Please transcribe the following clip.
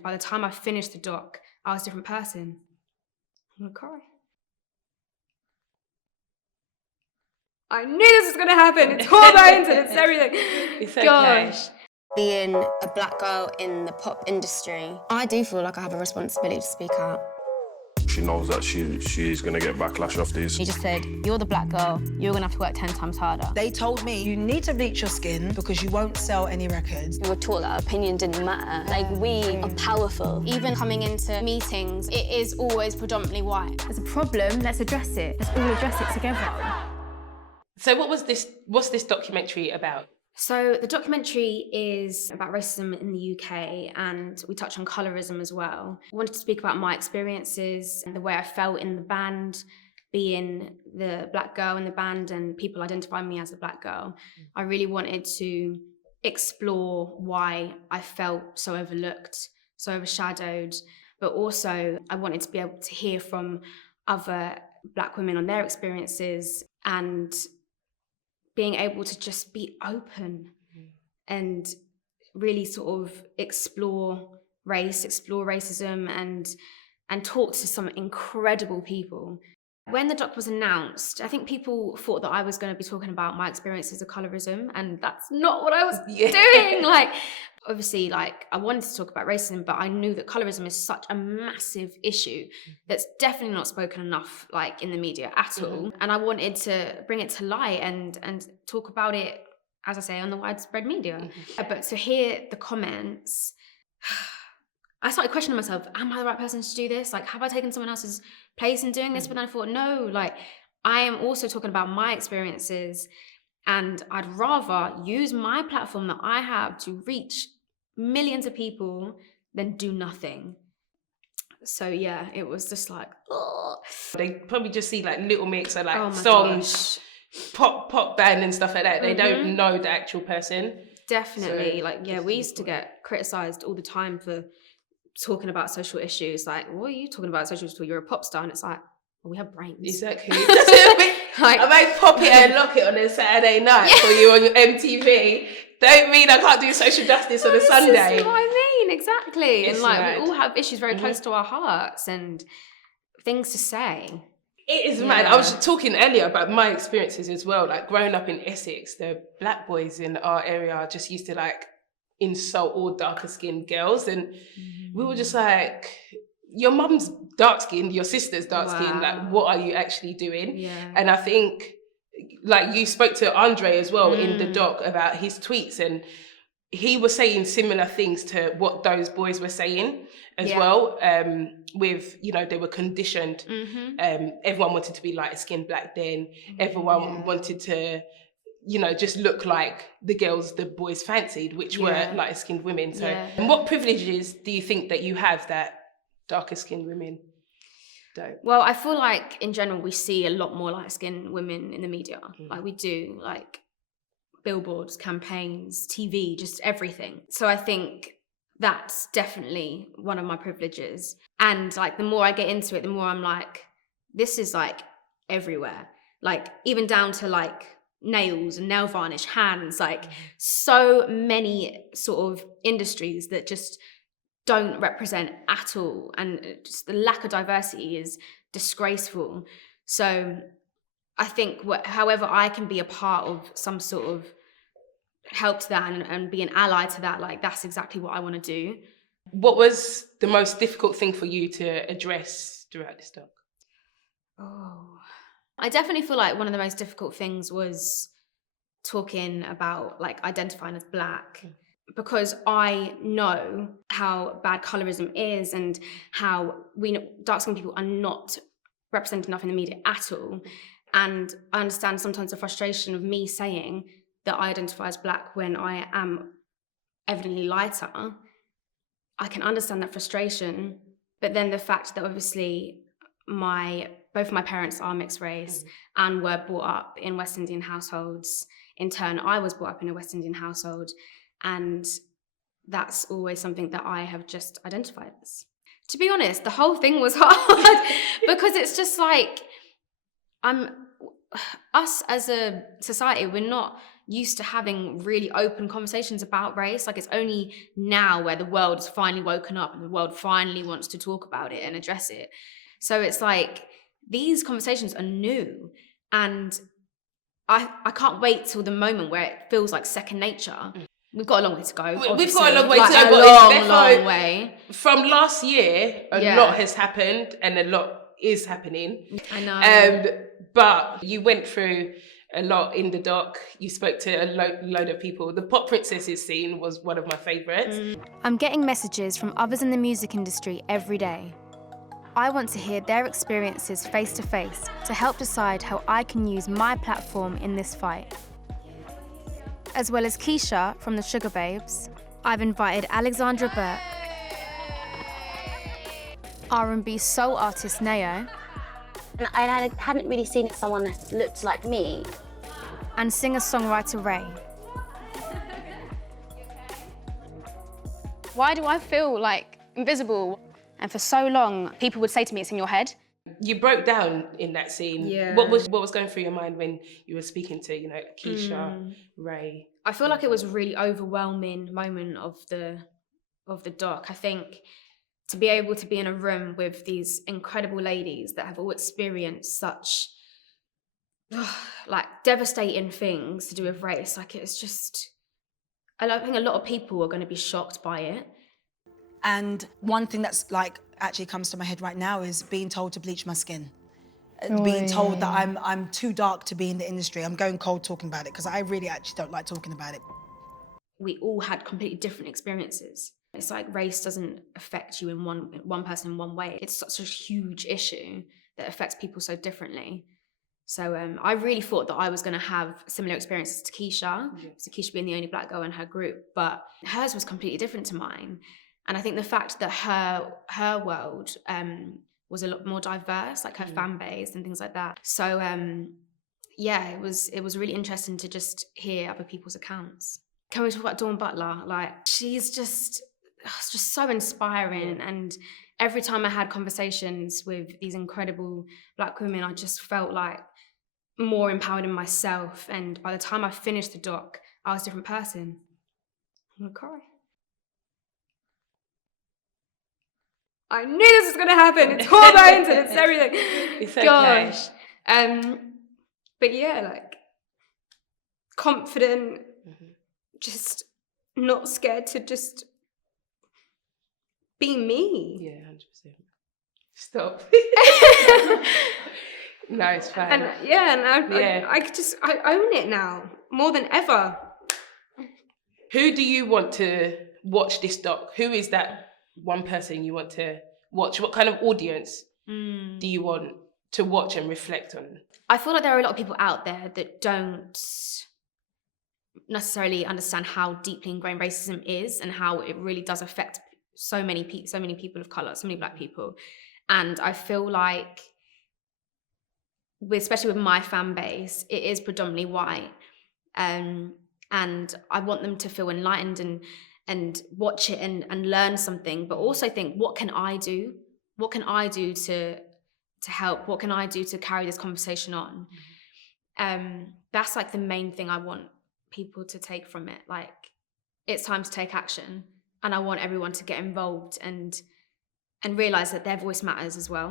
By the time I finished the doc, I was a different person. I'm gonna cry. I knew this was gonna happen. It's hormones and it's everything. It's okay. Gosh. Being a black girl in the pop industry, I do feel like I have a responsibility to speak out. She knows that she's going to get backlash off this. He just said, you're the black girl, you're going to have to work 10 times harder. They told me, you need to bleach your skin because you won't sell any records. We were taught that our opinion didn't matter. Like, we are powerful. Even coming into meetings, it is always predominantly white. There's a problem, let's address it. Let's all address it together. So what's this documentary about? So the documentary is about racism in the UK, and we touch on colorism as well. I wanted to speak about my experiences and the way I felt in the band, being the black girl in the band and people identifying me as a black girl. I really wanted to explore why I felt so overlooked, so overshadowed, but also I wanted to be able to hear from other black women on their experiences and being able to just be open and really sort of explore race, explore racism, and talk to some incredible people. When the doc was announced, I think people thought that I was going to be talking about my experiences of colorism, and that's not what I was doing. Like, obviously, like, I wanted to talk about racism, but I knew that colorism is such a massive issue that's definitely not spoken enough, like, in the media at all. And I wanted to bring it to light and talk about it, as I say, on the widespread media. But to hear the comments, I started questioning myself, am I the right person to do this? Like, have I taken someone else's place in doing this? But then I thought, no, like, I am also talking about my experiences, and I'd rather use my platform that I have to reach millions of people than do nothing. So yeah, it was just like, ugh. They probably just see like Little Mix or like Oh my songs, pop band and stuff like that. They don't know the actual person. Definitely. So, like, yeah, we used to get criticised all the time for talking about social issues. Like, what are you talking about social issues? You're a pop star. And it's like, well, we have brains. Exactly. Like, I might pop it and lock it on a Saturday night for you on your MTV. Don't mean I can't do social justice on a Sunday. This is what I mean, exactly. It's and like, mad. we all have issues very close to our hearts and things to say. It is mad. I was talking earlier about my experiences as well. Like, growing up in Essex, the black boys in our area just used to like insult all darker skinned girls, and we were just like, your mum's dark skinned, your sister's dark skinned, like, what are you actually doing? Yeah. And I think, like, you spoke to Andre as well in the doc about his tweets, and he was saying similar things to what those boys were saying as well. With, you know, they were conditioned. Everyone wanted to be light skinned black then. Everyone wanted to, you know, just look like the girls the boys fancied, which were lighter skinned women. So, and what privileges do you think that you have that darker skinned women don't? Well, I feel like in general we see a lot more light skinned women in the media. Like, we do, like, billboards, campaigns, TV, just everything. So I think that's definitely one of my privileges. And like, the more I get into it, the more I'm like, this is like everywhere. Like, even down to like nails and nail varnish, hands, like so many sort of industries that just don't represent at all. And just the lack of diversity is disgraceful. So I think however I can be a part of some sort of help to that and be an ally to that, like, that's exactly what I want to do. What was the most difficult thing for you to address throughout this doc? I definitely feel like one of the most difficult things was talking about like identifying as black, because I know how bad colorism is and how we know dark-skinned people are not represented enough in the media at all. And I understand sometimes the frustration of me saying that I identify as black when I am evidently lighter. I can understand that frustration, but then the fact that obviously both my parents are mixed race and were brought up in West Indian households. In turn, I was brought up in a West Indian household, and that's always something that I have just identified as. To be honest, the whole thing was hard because it's just like, us as a society, we're not used to having really open conversations about race. Like, it's only now where the world has finally woken up and the world finally wants to talk about it and address it. So it's like, these conversations are new, and I can't wait till the moment where it feels like second nature. We've got a long way to go. We've got a long way like, to go, a but long, it's long way. From last year, a lot has happened and a lot is happening. I know. But you went through a lot in the doc. You spoke to a load of people. The Pop Princesses scene was one of my favourites. I'm getting messages from others in the music industry every day. I want to hear their experiences face to face to help decide how I can use my platform in this fight. As well as Keisha from the Sugar Babes, I've invited Alexandra Burke, R&B soul artist Neo, And I hadn't really seen someone that looked like me. and singer-songwriter Ray. Why do I feel like invisible? And for so long, people would say to me, it's in your head. You broke down in that scene. Yeah. What was going through your mind when you were speaking to, Keisha, Ray? I feel like it was a really overwhelming moment of the doc. I think to be able to be in a room with these incredible ladies that have all experienced such like devastating things to do with race, like, it's just, I think a lot of people are going to be shocked by it. And one thing that's like actually comes to my head right now is being told to bleach my skin. Being told that I'm too dark to be in the industry. I'm going cold talking about it because I really actually don't like talking about it. We all had completely different experiences. It's like race doesn't affect you in one person in one way. It's such a huge issue that affects people so differently. So I really thought that I was going to have similar experiences to Keisha, so Keisha being the only black girl in her group, but hers was completely different to mine. And I think the fact that her world was a lot more diverse, like her fan base and things like that. So it was really interesting to just hear other people's accounts. Can we talk about Dawn Butler? Like, she's just so inspiring. And every time I had conversations with these incredible black women, I just felt like more empowered in myself. And by the time I finished the doc, I was a different person. I'm gonna cry. I knew this was gonna happen. It's hormones and it's everything. It's okay. Gosh. But yeah, like, confident, just not scared to just be me. Yeah, 100%. Stop. No, it's fine. I own it now more than ever. Who do you want to watch this doc? Who is that one person you want to watch? What kind of audience do you want to watch and reflect on? I feel like there are a lot of people out there that don't necessarily understand how deeply ingrained racism is and how it really does affect so many people of colour, so many black people. And I feel like, especially with my fan base, it is predominantly white. And I want them to feel enlightened and watch it and learn something, but also think, what can I do? What can I do to help? What can I do to carry this conversation on? That's like the main thing I want people to take from it. Like, it's time to take action, and I want everyone to get involved and realize that their voice matters as well.